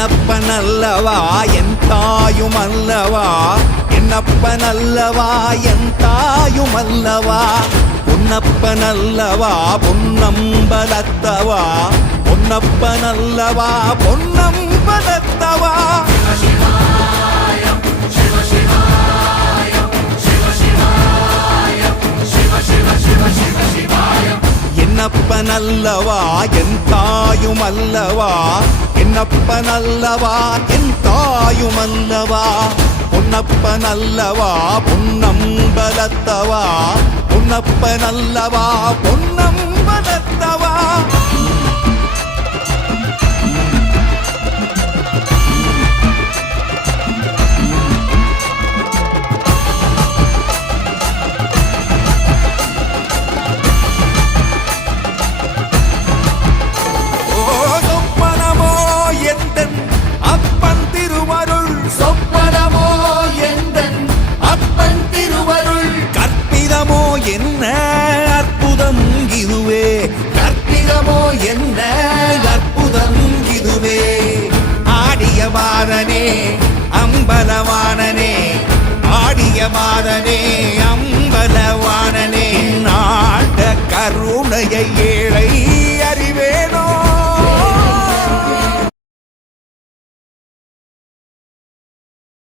என்னப்பனல்லவா என் தாயுமல்லவா, என்னப்பனல்லவா என் தாயுமல்லவா, பொன்னப்பனல்லவா பொன்னம்பலத்தவா, பொன்னப்பனல்லவா பொன்னம்பலத்தவா. என்னப்பனல்லவா என் தாயுமல்லவா, என்னப்பனல்லவா என் தாயுமல்லவா, பொன்னப்பனல்லவா பொன்னம்பலத்தவா, பொன்னப்பனல்லவா பொன்னம்பலத்தவா. என்ன அற்புதம் இதுவே, கற்பிதமோ என்ன அற்புதம் இதுவே. ஆடிய மாதனே அம்பலவானனே, ஆடிய மாதனே அம்பலவானனே, நாட கருணையை ஏழை